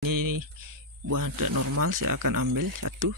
Ini buah tidak normal, saya akan ambil satu.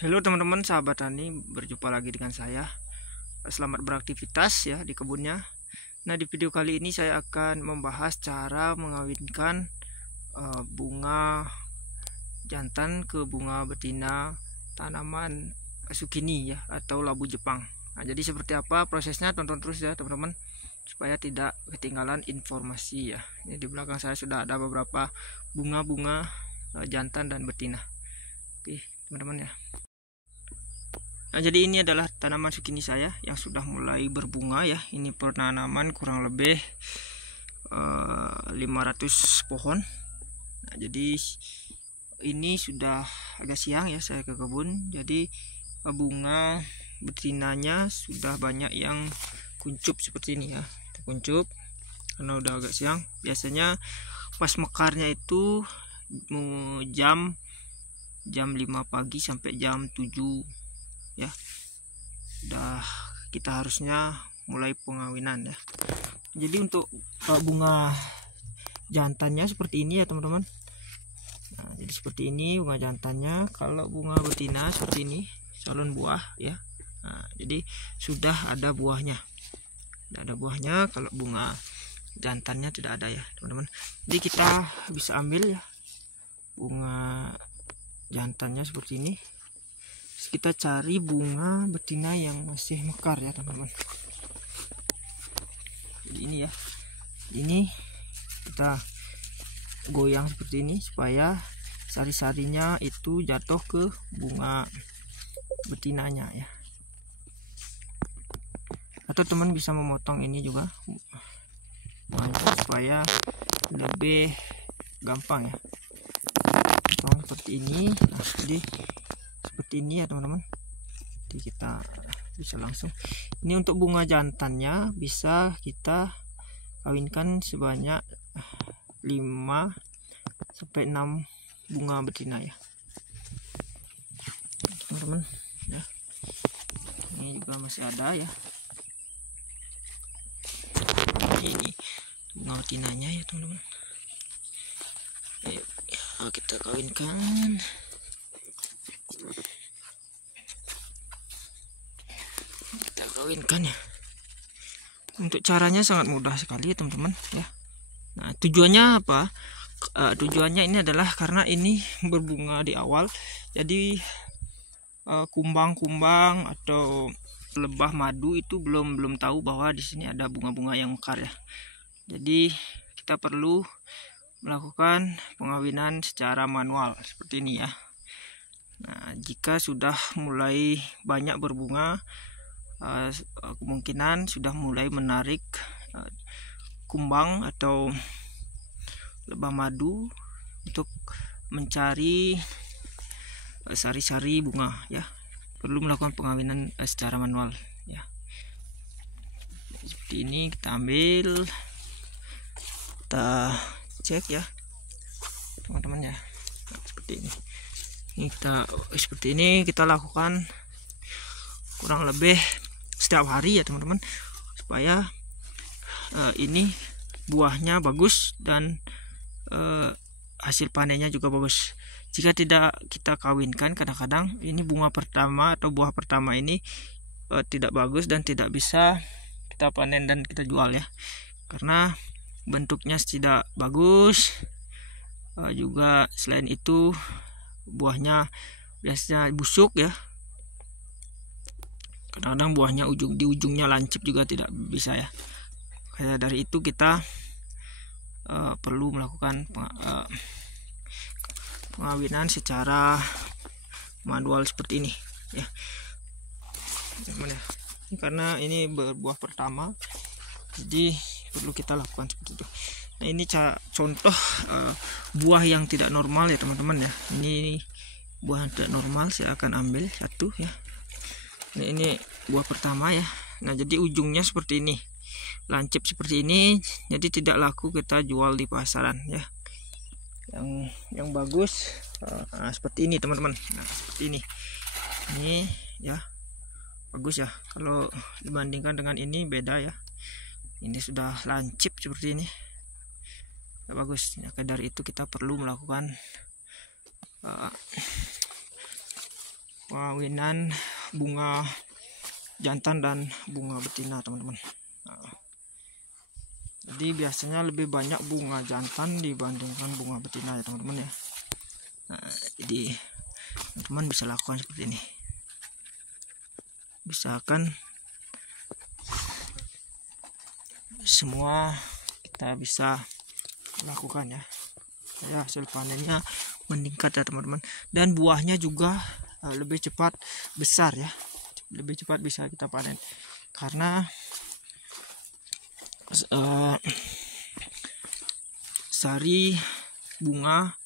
Halo teman-teman sahabat tani, berjumpa lagi dengan saya. Selamat beraktivitas ya di kebunnya. Nah, di video kali ini saya akan membahas cara mengawinkan bunga jantan ke bunga betina tanaman zucchini ya, atau labu Jepang. Nah, jadi seperti apa prosesnya, tonton terus ya teman-teman supaya tidak ketinggalan informasi ya. Ini di belakang saya sudah ada beberapa bunga-bunga jantan dan betina. Oke teman-teman ya. Nah, jadi ini adalah tanaman zucchini saya yang sudah mulai berbunga ya. Ini penanaman kurang lebih 500 pohon. Nah, jadi ini sudah agak siang ya saya ke kebun. Jadi bunga betinanya sudah banyak yang kuncup seperti ini ya. Kuncup karena udah agak siang. Biasanya pas mekarnya itu jam 5 pagi sampai jam 7 ya. Udah kita harusnya mulai pengawinan ya. Jadi untuk bunga jantannya seperti ini ya teman-teman. Nah, jadi seperti ini bunga jantannya. Kalau bunga betina seperti ini salon buah ya. Nah, jadi sudah ada buahnya. Tidak ada buahnya. Kalau bunga jantannya tidak ada ya teman-teman. Jadi kita bisa ambil ya bunga jantannya seperti ini. Terus kita cari bunga betina yang masih mekar ya teman-teman. Jadi ini ya. Ini kita goyang seperti ini supaya sari-sarinya itu jatuh ke bunga betinanya ya. Atau teman bisa memotong ini juga supaya lebih gampang ya. Potong seperti ini. Nah, jadi seperti ini ya teman-teman. Jadi kita bisa langsung. Ini untuk bunga jantannya bisa kita kawinkan sebanyak 5 sampai 6 bunga betina ya teman-teman ya. Ini juga masih ada ya. Ini bunga betinanya ya teman-teman. Ayo kita kawinkan. Ya. Untuk caranya sangat mudah sekali ya teman-teman ya. Nah, tujuannya apa? Tujuannya ini adalah karena ini berbunga di awal, jadi kumbang-kumbang atau lebah madu itu belum tahu bahwa di sini ada bunga-bunga yang mekar ya. Jadi kita perlu melakukan pengawinan secara manual seperti ini ya. Nah, jika sudah mulai banyak berbunga, kemungkinan sudah mulai menarik kumbang atau lebah madu untuk mencari sari-sari bunga ya. Perlu melakukan pengawinan secara manual ya. Seperti ini kita ambil, kita cek ya teman-teman ya. Nah, seperti ini. Seperti ini kita lakukan kurang lebih setiap hari ya teman-teman, supaya ini buahnya bagus dan hasil panennya juga bagus. Jika tidak kita kawinkan, kadang-kadang ini bunga pertama atau buah pertama ini tidak bagus dan tidak bisa kita panen dan kita jual ya, karena bentuknya tidak bagus. Juga selain itu buahnya biasanya busuk ya. Kadang-kadang buahnya di ujungnya lancip juga tidak bisa ya. Kayak dari itu kita perlu melakukan pengawinan secara manual seperti ini ya. Karena ini berbuah pertama, jadi perlu kita lakukan seperti itu. Nah, ini contoh buah yang tidak normal ya teman-teman ya. Ini buah tidak normal, saya akan ambil satu ya. Ini buah pertama ya. Nah, jadi ujungnya seperti ini, lancip seperti ini, jadi tidak laku kita jual di pasaran ya. Yang bagus seperti ini teman-teman. Nah, seperti ini ya, bagus ya. Kalau dibandingkan dengan ini beda ya. Ini sudah lancip seperti ini, bagus. Maka dari itu kita perlu melakukan pengawinan bunga jantan dan bunga betina, teman-teman. Jadi biasanya lebih banyak bunga jantan dibandingkan bunga betina ya, teman-teman ya. Jadi teman-teman bisa lakukan seperti ini. Misalkan semua kita bisa lakukan ya. Hasil panennya meningkat ya, teman-teman. Dan buahnya juga lebih cepat besar ya. Lebih cepat bisa kita panen karena sari bunga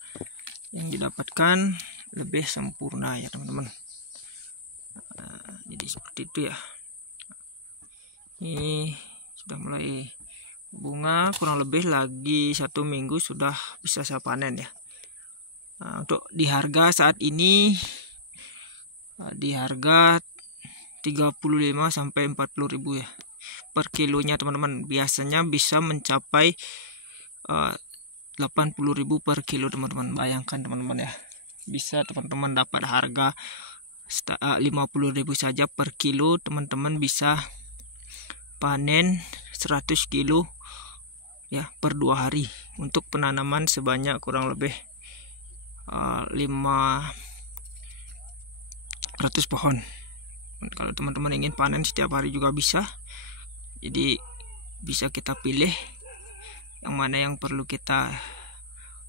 yang didapatkan lebih sempurna ya, teman-teman. Jadi seperti itu ya. Ini sudah mulai bunga, kurang lebih lagi 1 minggu sudah bisa saya panen ya. Untuk di harga saat ini di harga 35 sampai 40.000 ya per kilonya, teman-teman. Biasanya bisa mencapai 80.000 per kilo, teman-teman. Bayangkan, teman-teman ya, bisa teman-teman dapat harga 50.000 saja per kilo. Teman-teman bisa panen 100 kilo ya per 2 hari untuk penanaman sebanyak kurang lebih 500 pohon. Kalau teman-teman ingin panen setiap hari juga bisa. Jadi bisa kita pilih yang mana yang perlu kita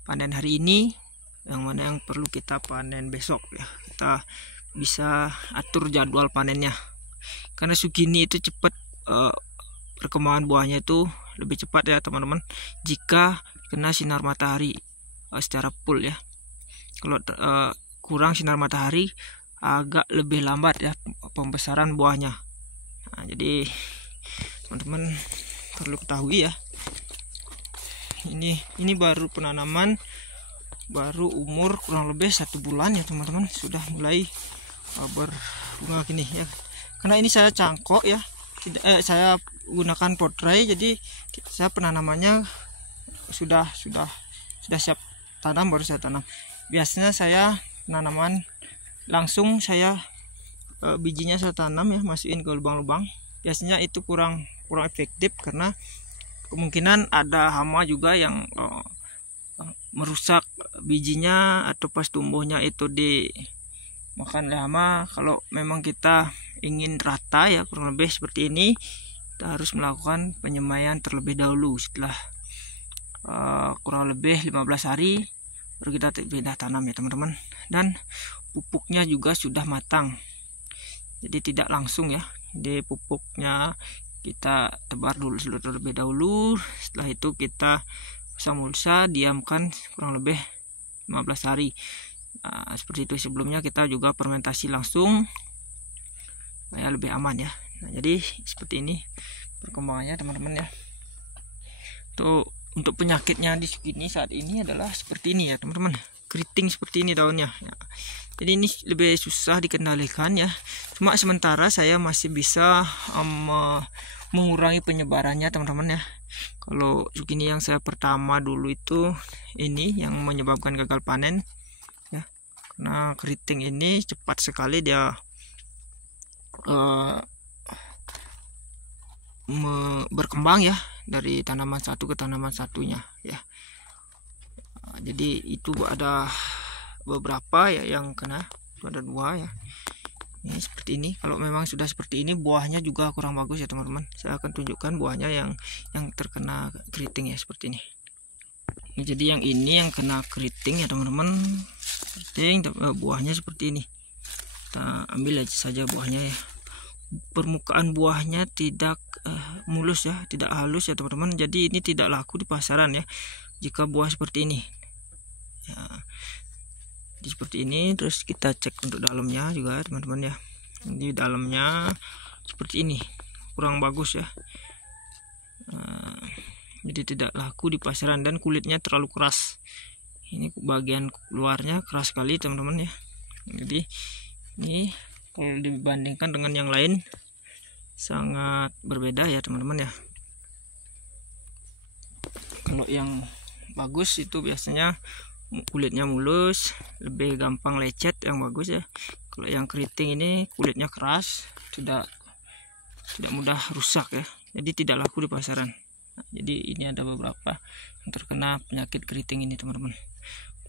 panen hari ini, yang mana yang perlu kita panen besok ya. Kita bisa atur jadwal panennya. Karena zucchini itu cepat, perkembangan buahnya itu lebih cepat ya, teman-teman, jika kena sinar matahari secara full ya. Kalau kurang sinar matahari agak lebih lambat ya pembesaran buahnya. Jadi teman-teman perlu ketahui ya, ini baru penanaman, baru umur kurang lebih 1 bulan ya, teman-teman, sudah mulai berbunga gini ya. Karena ini saya cangkok ya, saya gunakan pot tray, jadi saya penanamannya sudah siap tanam, baru saya tanam. Biasanya saya penanaman langsung, saya bijinya saya tanam ya, masukin ke lubang-lubang. Biasanya itu kurang efektif karena kemungkinan ada hama juga yang merusak bijinya, atau pas tumbuhnya itu dimakan oleh hama. Kalau memang kita ingin rata ya, kurang lebih seperti ini, kita harus melakukan penyemaian terlebih dahulu. Setelah kurang lebih 15 hari baru kita pindah tanam ya, teman-teman. Dan pupuknya juga sudah matang, jadi tidak langsung ya. Jadi pupuknya kita tebar dulu terlebih dahulu. Setelah itu kita pasang mulsa, diamkan kurang lebih 15 hari. Seperti itu. Sebelumnya kita juga fermentasi langsung supaya lebih aman ya. Jadi seperti ini perkembangannya, teman-teman ya. Untuk penyakitnya di zucchini saat ini adalah seperti ini ya, teman-teman. Keriting seperti ini daunnya ya. Jadi ini lebih susah dikendalikan ya. Cuma sementara saya masih bisa mengurangi penyebarannya, teman-teman ya. Kalau zucchini yang saya pertama dulu itu, ini yang menyebabkan gagal panen ya. Karena keriting ini cepat sekali dia berkembang ya, dari tanaman satu ke tanaman satunya ya. Jadi itu ada beberapa ya yang kena, ada 2 ya. Ini seperti ini. Kalau memang sudah seperti ini, buahnya juga kurang bagus ya, teman-teman. Saya akan tunjukkan buahnya yang terkena keriting ya, seperti ini. Jadi yang ini yang kena keriting ya, teman-teman. Keriting, buahnya seperti ini. Kita ambil aja saja buahnya ya. Permukaan buahnya tidak mulus ya, tidak halus ya, teman-teman. Jadi ini tidak laku di pasaran ya jika buah seperti ini ya. Jadi seperti ini. Terus kita cek untuk dalamnya juga, teman-teman ya. Di dalamnya seperti ini, kurang bagus ya. Jadi tidak laku di pasaran, dan kulitnya terlalu keras. Ini bagian luarnya keras sekali, teman-teman ya. Jadi ini kalau dibandingkan dengan yang lain, sangat berbeda ya teman-teman ya. Kalau yang bagus itu biasanya kulitnya mulus, lebih gampang lecet, yang bagus ya. Kalau yang keriting ini kulitnya keras, tidak mudah rusak ya, jadi tidak laku di pasaran. Nah, jadi ini ada beberapa yang terkena penyakit keriting ini teman-teman.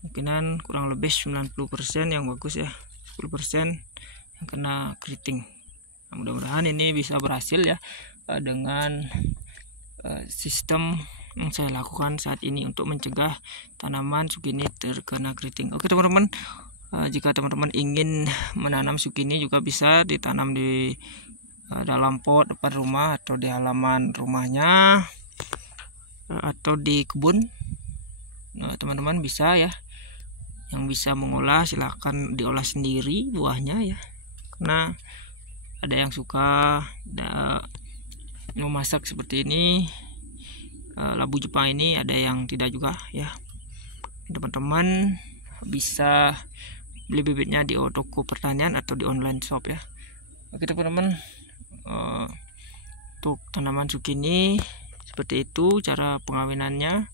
Kemungkinan kurang lebih 90% yang bagus ya, 10% yang kena keriting. Nah, mudah-mudahan ini bisa berhasil ya dengan sistem yang saya lakukan saat ini untuk mencegah tanaman zukini terkena keriting. Oke teman-teman, jika teman-teman ingin menanam zukini juga bisa ditanam di dalam pot depan rumah atau di halaman rumahnya atau di kebun. Nah, teman-teman bisa ya, yang bisa mengolah silahkan diolah sendiri buahnya ya, karena ada yang suka memasak seperti ini, labu Jepang ini, ada yang tidak juga ya. Teman-teman bisa beli bibitnya di toko pertanian atau di online shop ya. Oke teman-teman, untuk tanaman zukini seperti itu cara pengawinannya,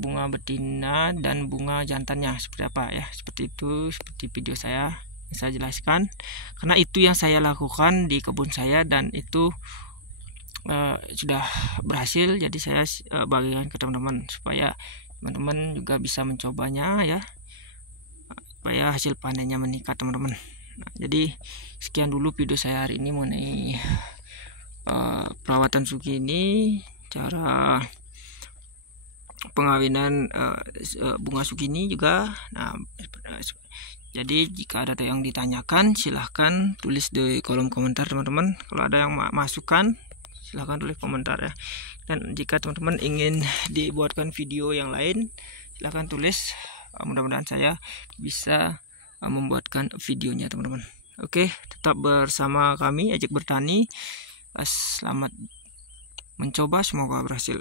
bunga betina dan bunga jantannya seperti apa ya, seperti itu, seperti video saya jelaskan, karena itu yang saya lakukan di kebun saya dan itu sudah berhasil. Jadi saya bagikan ke teman-teman supaya teman-teman juga bisa mencobanya ya, supaya hasil panennya meningkat teman-teman. Nah, jadi sekian dulu video saya hari ini mengenai perawatan zukini, cara pengawinan bunga zukini juga. Nah, jadi jika ada yang ditanyakan silahkan tulis di kolom komentar teman-teman. Kalau ada yang masukan silahkan tulis komentar ya. Dan jika teman-teman ingin dibuatkan video yang lain silahkan tulis, mudah-mudahan saya bisa membuatkan videonya teman-teman. Oke, tetap bersama kami Ajak Bertani. Selamat mencoba, semoga berhasil.